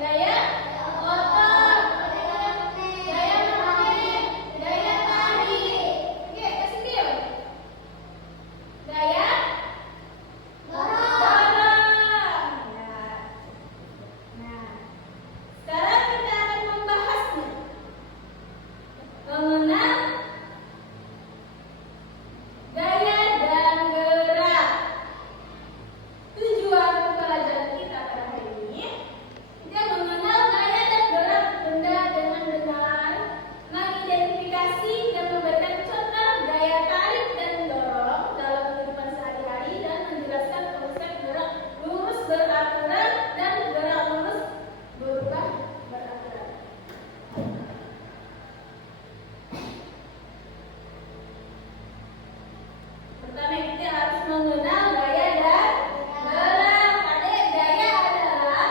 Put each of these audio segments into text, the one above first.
Gaya otot, gaya magnet, gaya tarik. Oke, kasih dia. Gaya dorong. Ya. Nah, sekarang kita akan membahasnya mengenal gaya dan gerak. Tujuan pelajaran kita pada hari ini kita mengenal gaya dan gerak benda dengan benar, mengidentifikasi dan memberikan contoh gaya tarik dan dorong dalam kehidupan sehari-hari, dan menjelaskan konsep gerak lurus beraturan dan gerak lurus berubah beraturan. Pertama kita harus mengenal gaya dan gerak. Adik, gaya adalah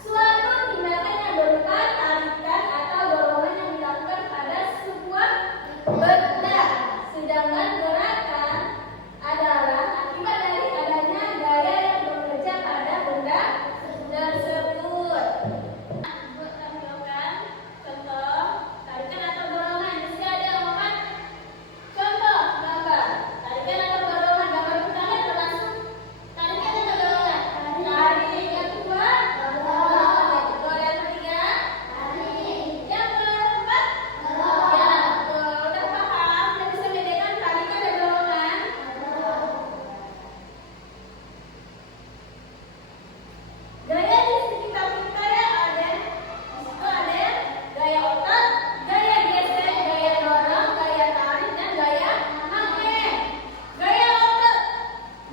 suatu tindakan yang berupa tarikan atau dorongan yang dilakukan pada sebuah benda. Sedangkan gerakan adalah akibat dari adanya gaya yang bekerja pada benda tersebut. Buat tampilkan contoh tarikan atau dorongan. Di sini ada 4 contoh gambar. Tarikan atau dorongan. Gambar pertama termasuk tarikan atau dorongan. Tarik. Yang kedua, dorong. Yang kedua, yang ketiga, tarik. Yang keempat, dorong. Ya, betul. Udah paham? Udah bisa bedakan tarikan dan dorongan? Gaya di sekitar kita ya ada. Di situ ada gaya otot, gaya gesek, gaya dorong, gaya tarik, dan gaya magnet. Gaya otot,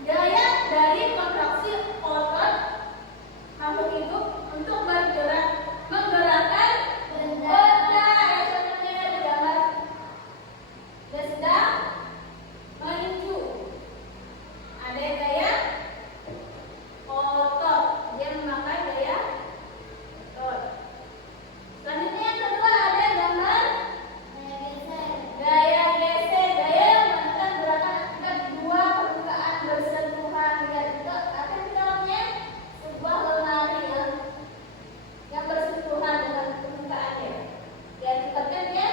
gaya dari kontraksi otot makhluk hidup untuk bergerak, menggerakkan benda. Ya, contohnya di gambar. Dia sedang meninju. Ada gaya otot, dia memakai gaya otot. Selanjutnya yang kedua ada gambar gaya gesek, gaya yang melakukan gerakan akibat dua permukaan bersentuhan. Lihat itu akan di dalamnya sebuah lemari yang bersentuhan dengan permukaannya. Lihat cepat ya,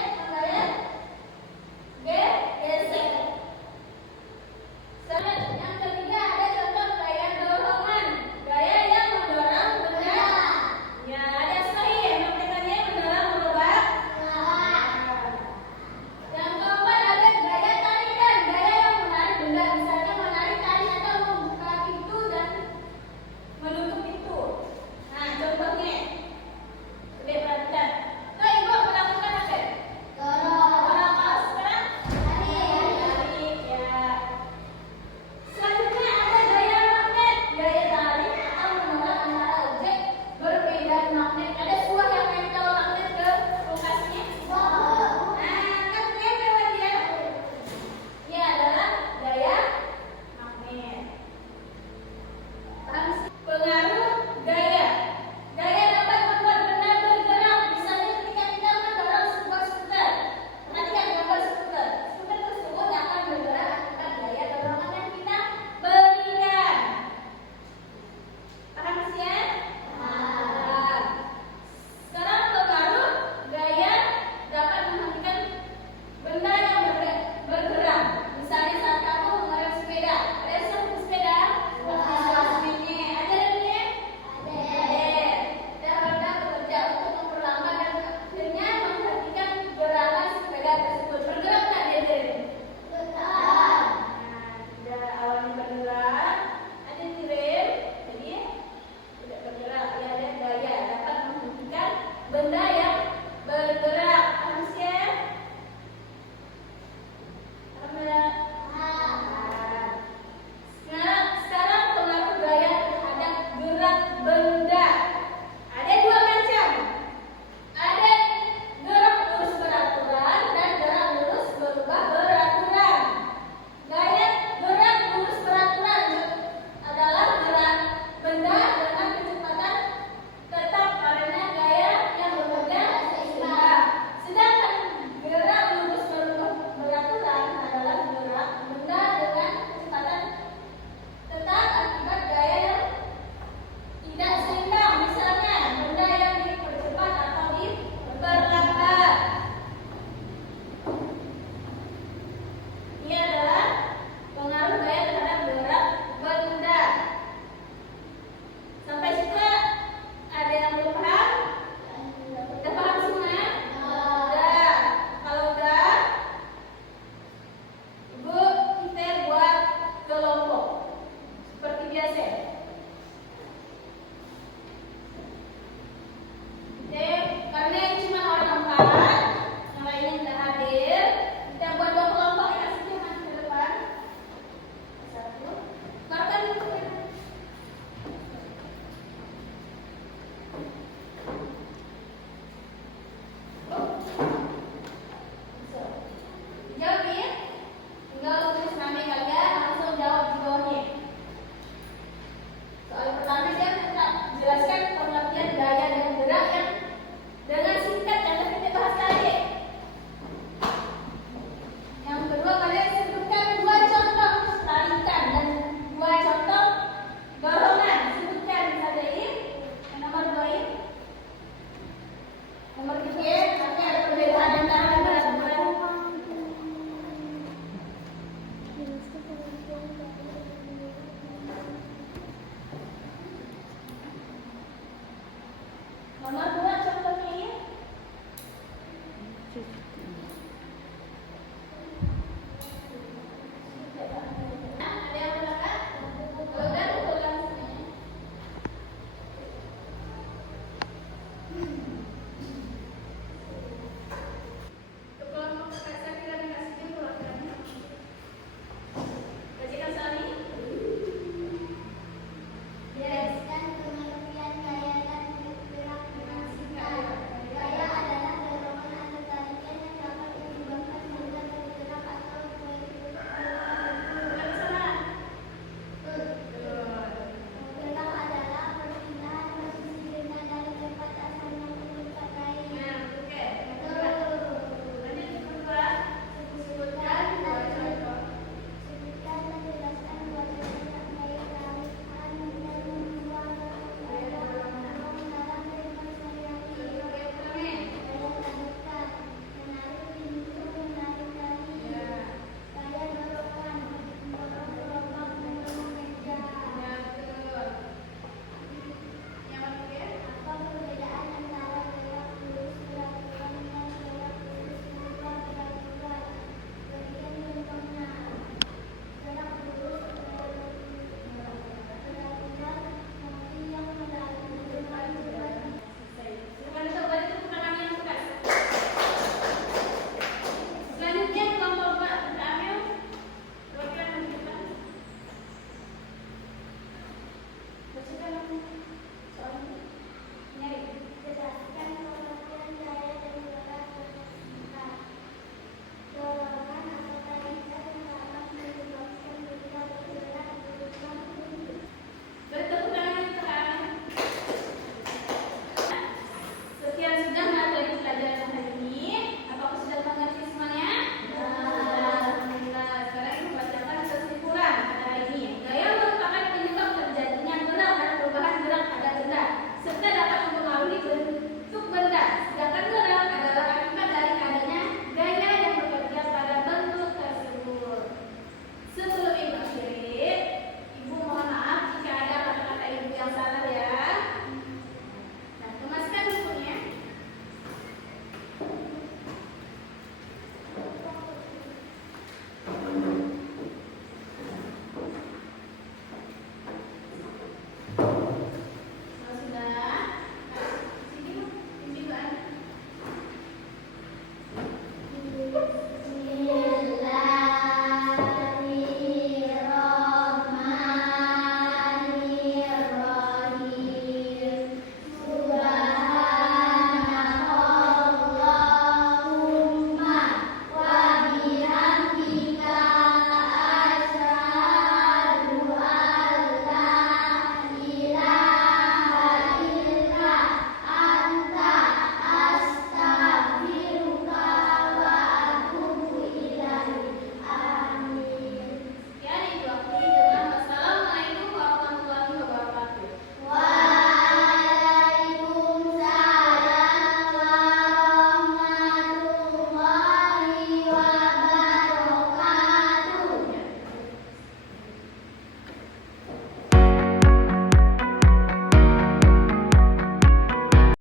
gaya gesek. Selanjutnya yang ketiga ada contoh gaya dorongan, gaya yang mendorong benda. Ya, ada sahih maknanya mendorong merubah. Yang keempat ada gaya tarikan, gaya yang menarik benda, misalnya menarik tali atau membuka pintu dan menutup pintu. Nah, contohnya, Adik perhatikan. Nah, Ibu melakukan apa? Dorong. Kalau sekarang tarik. Ya. Selanjutnya ada gaya magnet, gaya tarik atau menolak antara objek berbeda magnet. Ada buah yang nempel magnet ke kulkasnya. Nah, kan nempel dia. Ini adalah gaya magnet. Pengaruh gaya. Gaya dapat membuat benda bergerak. Misalnya ketika kita mendorong sebuah skuter. Perhatikan gambar skuter. Skuter tersebut akan bergerak akibat gaya dorongan yang kita berikan. Paham Mas ya? Paham. Sekarang pengaruh gaya dapat menghentikan benda yang bergerak. Misalnya saat kamu mengerem sepeda. Ada yang sepeda? Ini ada remnya? Ada. Dan roda bekerja untuk memperlambat dan akhirnya menghentikan gerakan sepeda tersebut. Bergerak nggak dia dari? Nah, sudah awalnya bergerak, ada direm, jadi tidak bergerak. Ya, ada gaya dapat menghentikan benda yang bergerak. Paham ya? Paham ya? Sekarang pengaruh gaya terhadap gerak benda. Ada 2 macam. Ada gerak lurus beraturan dan gerak lurus berubah beraturan. Gaya gerak lurus beraturan adalah gerak benda dengan kecepatan tetap karena gaya yang bekerja Nomor 2.